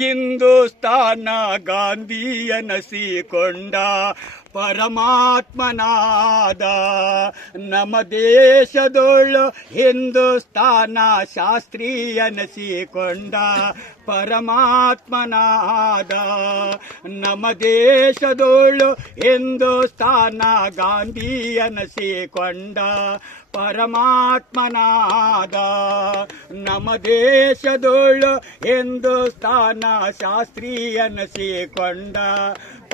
ಹಿಂದೂಸ್ತಾನ ಗಾಂಧಿಯನಸಿಕೊಂಡ ಪರಮಾತ್ಮನಾದ. ನಮ್ಮ ದೇಶದೊಳು ಹಿಂದೂಸ್ತಾನ ಶಾಸ್ತ್ರೀಯನಸಿಕೊಂಡ ಪರಮಾತ್ಮನಾದ. ನಮ್ಮ ದೇಶದೊಳು ಹಿಂದೂಸ್ತಾನ ಗಾಂಧಿಯನಸಿಕೊಂಡ ಪರಮಾತ್ಮನಾದ. ನಮ್ಮ ದೇಶದೊಳು ಹಿಂದೂಸ್ತಾನ ಶಾಸ್ತ್ರೀಯನಸಿಕೊಂಡ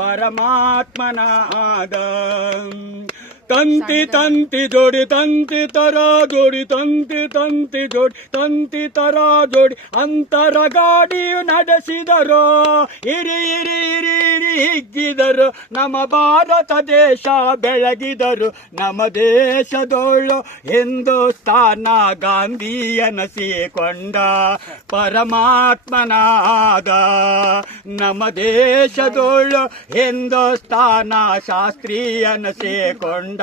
ಪರಮಾತ್ಮನಾದ. ತಂತಿ ತಂತಿ ಜೋಡಿ ತಂತಿ ತರ ಜೋಡಿ ತಂತಿ ತಂತಿ ಜೋಡಿ ತಂತಿ ತರ ಜೋಡಿ ಅಂತರ ಗಾಡಿ ನಡೆಸಿದರು. ಇರಿ ಇರಿ ಇರಿ ಇರಿ ಹಿಗ್ಗಿದರು. ನಮ್ಮ ಭಾರತ ದೇಶ ಬೆಳಗಿದರು. ನಮ್ಮ ದೇಶದೊಳು ಹಿಂದೂಸ್ತಾನ ಗಾಂಧಿಯನಸಿಕೊಂಡ ಪರಮಾತ್ಮನಾದ. ನಮ್ಮ ದೇಶದೊಳು ಹಿಂದೂಸ್ತಾನ ಶಾಸ್ತ್ರೀಯನಸಿಕೊಂಡ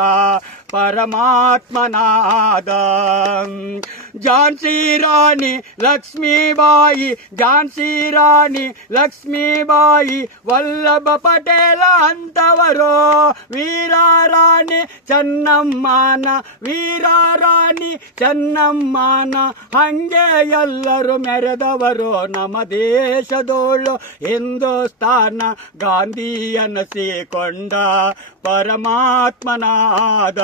ಪರಮಾತ್ಮನಾದ. ಝಾನ್ಸಿ ರಾಣಿ ಲಕ್ಷ್ಮೀಬಾಯಿ ಝಾನ್ಸಿ ರಾಣಿ ಲಕ್ಷ್ಮೀಬಾಯಿ ವಲ್ಲಭ ಪಟೇಲ ಅಂತವರು ವೀರ ರಾಣಿ ಚೆನ್ನಮ್ಮನ ವೀರ ರಾಣಿ ಚೆನ್ನಮ್ಮನ ಹಂಗೆ ಎಲ್ಲರೂ ಮೆರೆದವರು. ನಮ್ಮ ದೇಶದೋಳು ಹಿಂದೂಸ್ತಾನ ಗಾಂಧಿಯನಸಿಕೊಂಡ ಪರಮಾತ್ಮನಾದ.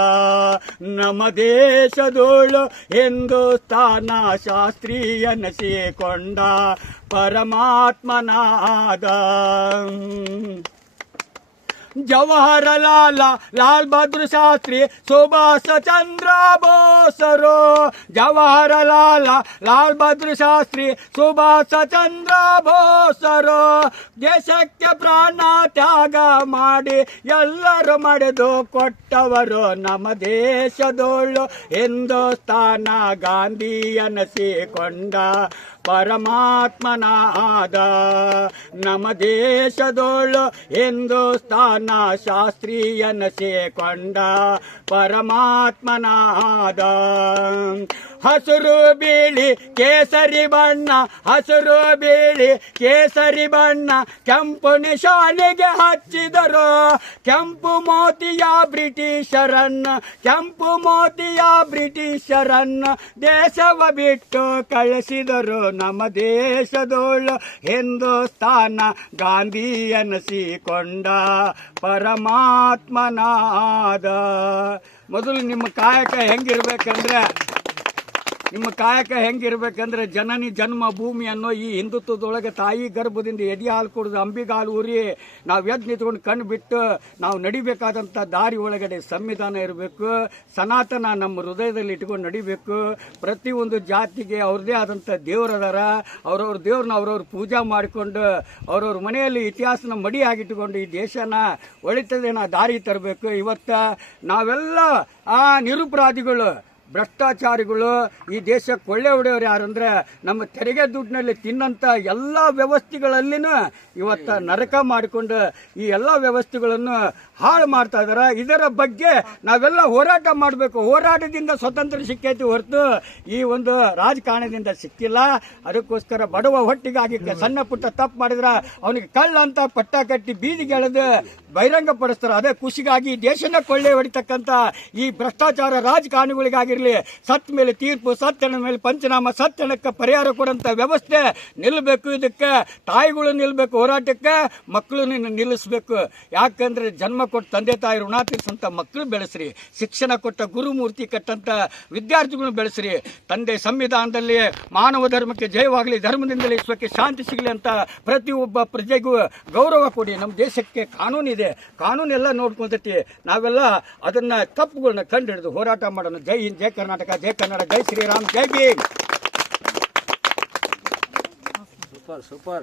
ನಮ್ಮ ದೇಶದೋಳು ಹಿಂದೂಸ್ತಾನ ಶಾಸ್ತ್ರೀಯನಸಿಕೊಂಡ ಪರಮಾತ್ಮನಾದ. ಜವಾಹರಲಾಲ ಲಾಲ್ ಬಹದ್ದೂರ್ ಶಾಸ್ತ್ರಿ ಸುಭಾಷ ಚಂದ್ರ ಬೋಸರು ಜವಾಹರಲಾಲ ಲಾಲ್ ಬಹದ್ದೂರ್ ಶಾಸ್ತ್ರಿ ಸುಭಾಷ ಚಂದ್ರ ಬೋಸರು ದೇಶಕ್ಕೆ ಪ್ರಾಣ ತ್ಯಾಗ ಮಾಡಿ ಎಲ್ಲರೂ ಮಡೆದು ಕೊಟ್ಟವರು. ನಮ್ಮ ದೇಶದೋಳು ಹಿಂದೂಸ್ತಾನ ಗಾಂಧಿಯನಸಿಕೊಂಡ ಪರಮಾತ್ಮನಾದ. ನಮ್ಮ ದೇಶದೋಳು ಹಿಂದೂಸ್ತಾನ ಶಾಸ್ತ್ರೀಯನಸಿಕೊಂಡ ಪರಮಾತ್ಮನಾದ. ಹಸಿರು ಬಿಳಿ ಕೇಸರಿ ಬಣ್ಣ ಹಸಿರು ಬಿಳಿ ಕೇಸರಿ ಬಣ್ಣ ಕೆಂಪು ನಿಶಾನೆಗೆ ಹಚ್ಚಿದರು. ಕೆಂಪು ಮೋತಿಯ ಬ್ರಿಟಿಷರನ್ನ ಕೆಂಪು ಮೋತಿಯ ಬ್ರಿಟಿಷರನ್ನ ದೇಶವ ಬಿಟ್ಟು ಕಳಿಸಿದರು. ನಮ್ಮ ದೇಶದೋಳು ಹಿಂದೂಸ್ತಾನ ಗಾಂಧಿಯನಸಿಕೊಂಡ ಪರಮಾತ್ಮನಾದ. ಮೊದಲು ನಿಮ್ಮ ಕಾಯಕ ಹೆಂಗಿರ್ಬೇಕಂದ್ರೆ ಜನನಿ ಜನ್ಮ ಭೂಮಿ ಅನ್ನೋ ಈ ಹಿಂದುತ್ವದೊಳಗೆ ತಾಯಿ ಗರ್ಭದಿಂದ ಎದೆ ಹಾಲು ಕುಡಿದು ಅಂಬಿಗಾಲು ಊರಿ ನಾವು ಎದ್ದು ನಿಂತ್ಕೊಂಡು ಕಣ್ಣು ಬಿಟ್ಟು ನಾವು ನಡಿಬೇಕಾದಂಥ ದಾರಿ ಒಳಗಡೆ ಸಂವಿಧಾನ ಇರಬೇಕು. ಸನಾತನ ನಮ್ಮ ಹೃದಯದಲ್ಲಿ ಇಟ್ಕೊಂಡು ನಡಿಬೇಕು. ಪ್ರತಿಯೊಂದು ಜಾತಿಗೆ ಅವ್ರದ್ದೇ ಆದಂಥ ದೇವರದಾರ. ಅವ್ರವ್ರ ದೇವ್ರನ್ನ ಅವ್ರವ್ರ ಪೂಜಾ ಮಾಡಿಕೊಂಡು ಅವ್ರವ್ರ ಮನೆಯಲ್ಲಿ ಇತಿಹಾಸನ ಮಡಿ ಆಗಿಟ್ಟುಕೊಂಡು ಈ ದೇಶನ ಒಳಿತದೇನ ದಾರಿ ತರಬೇಕು. ಇವತ್ತು ನಾವೆಲ್ಲ ನಿರಪರಾಧಿಗಳು ಭ್ರಷ್ಟಾಚಾರಿಗಳು ಈ ದೇಶಕ್ಕೆ ಒಳ್ಳೆ ಹೊಡೆಯವರು ಯಾರಂದ್ರೆ ನಮ್ಮ ತೆರಿಗೆ ದುಡ್ಡಿನಲ್ಲಿ ತಿನ್ನಂಥ ಎಲ್ಲ ವ್ಯವಸ್ಥೆಗಳಲ್ಲಿನೂ ಇವತ್ತು ನರಕ ಮಾಡಿಕೊಂಡು ಈ ಎಲ್ಲ ವ್ಯವಸ್ಥೆಗಳನ್ನು ಹಾಳು ಮಾಡ್ತಾ ಇದ್ದಾರೆ. ಇದರ ಬಗ್ಗೆ ನಾವೆಲ್ಲ ಹೋರಾಟ ಮಾಡಬೇಕು. ಹೋರಾಟದಿಂದ ಸ್ವತಂತ್ರ ಸಿಕ್ಕೈತಿ ಹೊರತು ಈ ಒಂದು ರಾಜಕಾರಣದಿಂದ ಸಿಕ್ಕಿಲ್ಲ. ಅದಕ್ಕೋಸ್ಕರ ಬಡವ ಹೊಟ್ಟಿಗಾಗಿ ಸಣ್ಣ ಪುಟ್ಟ ತಪ್ಪು ಮಾಡಿದ್ರೆ ಅವನಿಗೆ ಕಳ್ಳ ಅಂತ ಪಟ್ಟ ಕಟ್ಟಿ ಬೀದಿಗೆ ಎಳೆದು ಬಹಿರಂಗ ಪಡಿಸ್ತಾರೆ. ಅದೇ ಖುಷಿಗಾಗಿ ದೇಶನ ಕೊಳ್ಳೆ ಹೊಡಿತಕ್ಕಂಥ ಈ ಭ್ರಷ್ಟಾಚಾರ ರಾಜಕಾರಣಿಗಳಿಗಾಗಿರಲಿ ಸತ್ ಮೇಲೆ ತೀರ್ಪು, ಸತ್ತನ ಮೇಲೆ ಪಂಚನಾಮ, ಸತ್ತನಕ್ಕೆ ಪರಿಹಾರ ಕೊಡುವಂಥ ವ್ಯವಸ್ಥೆ ನಿಲ್ಲಬೇಕು. ಇದಕ್ಕೆ ತಾಯಿಗಳು ನಿಲ್ಲಬೇಕು ಹೋರಾಟಕ್ಕೆ, ಮಕ್ಕಳು ನಿಲ್ಲಿಸಬೇಕು. ಯಾಕಂದ್ರೆ ಜನ್ಮ ಕೊಟ್ಟ ತಂದೆ ತಾಯಿ ಋಣ ತೀರಿಸಂತ ಮಕ್ಕಳು ಬೆಳೆಸ್ರಿ, ಶಿಕ್ಷಣ ಕೊಟ್ಟ ಗುರುಮೂರ್ತಿ ಕಟ್ಟಂತ ವಿದ್ಯಾರ್ಥಿಗಳು ಬೆಳೆಸ್ರಿ. ತಂದೆ ಸಂವಿಧಾನದಲ್ಲಿ ಮಾನವ ಧರ್ಮಕ್ಕೆ ಜಯವಾಗಲಿ, ಧರ್ಮದಿಂದಲೇ ವಿಶ್ವಕ್ಕೆ ಶಾಂತಿ ಸಿಗಲಿ ಅಂತ ಪ್ರತಿಯೊಬ್ಬ ಪ್ರಜೆಗೂ ಗೌರವ ಕೊಡಿ. ನಮ್ಮ ದೇಶಕ್ಕೆ ಕಾನೂನಿದೆ, ಕಾನೂನೆಲ್ಲ ನೋಡ್ಕೊಂತೈತಿ. ನಾವೆಲ್ಲ ಅದನ್ನ ತಪ್ಪುಗಳನ್ನ ಕಂಡು ಹಿಡಿದು ಹೋರಾಟ ಮಾಡೋಣ. ಜೈ ಹಿಂದ್, ಜೈ ಕರ್ನಾಟಕ, ಜೈ ಕನ್ನಡ, ಜೈ ಶ್ರೀರಾಮ್, ಜೈ ಭೀಮ್. Super super.